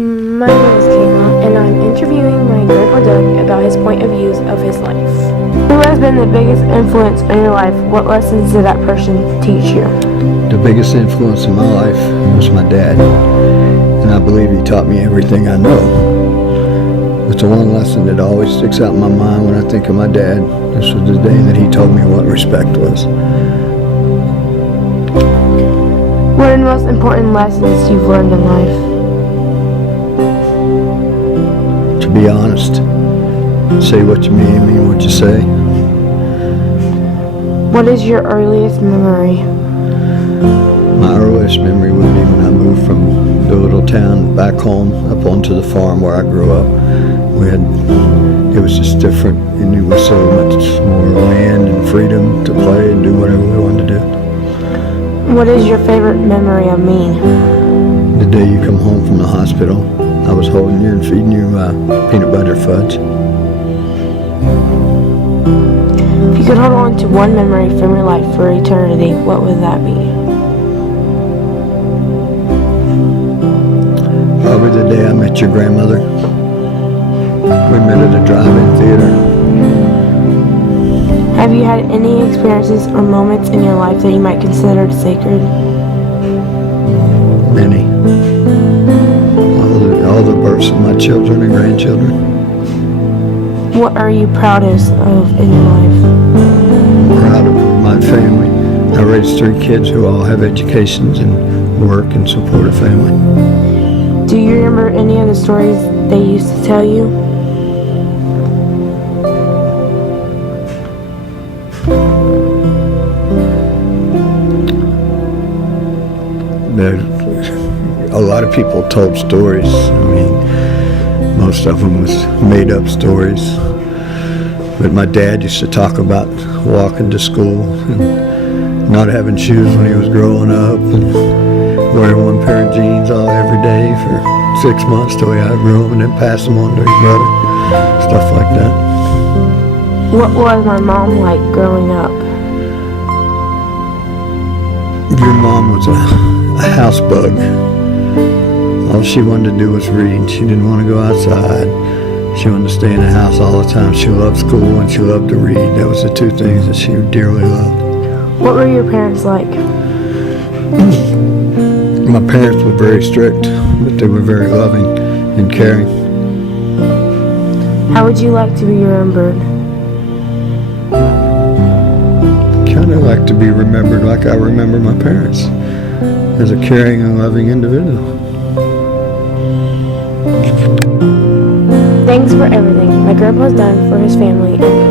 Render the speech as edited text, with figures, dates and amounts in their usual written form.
My name is Kayla, and I'm interviewing my grandpa Doug about his point of views of his life. Who has been the biggest influence in your life? What lessons did that person teach you? The biggest influence in my life was my dad, and I believe he taught me everything I know. But the one lesson that always sticks out in my mind when I think of my dad, this was the day that he told me what respect was. What are the most important lessons you've learned in life? To be honest, say what you mean what you say. What is your earliest memory? My earliest memory would be when I moved from the little town back home up onto the farm where I grew up. It was just different, and it was so much more land and freedom to play and do whatever we wanted to do. What is your favorite memory of me? The day you come home from the hospital, I was holding you and feeding you peanut butter fudge. If you could hold on to one memory from your life for eternity, what would that be? Probably the day I met your grandmother. We met at a drive-in theater. Have you had any experiences or moments in your life that you might consider sacred? Many. All the births of my children and grandchildren. What are you proudest of in your life? I'm proud of my family. I raised 3 kids who all have educations and work and support a family. Do you remember any of the stories they used to tell you? A lot of people told stories. I mean, most of them was made up stories. But my dad used to talk about walking to school and not having shoes when he was growing up and wearing one pair of jeans every day for 6 months till he outgrew them and then pass them on to his brother. Stuff like that. What was my mom like growing up? Your mom was a house bug. All she wanted to do was read. She didn't want to go outside. She wanted to stay in the house all the time. She loved school and she loved to read. That was the 2 things that she dearly loved. What were your parents like? My parents were very strict, but they were very loving and caring. How would you like to be remembered? Kind of like to be remembered like I remember my parents, as a caring and loving individual. Thanks for everything my grandpa's done for his family and me.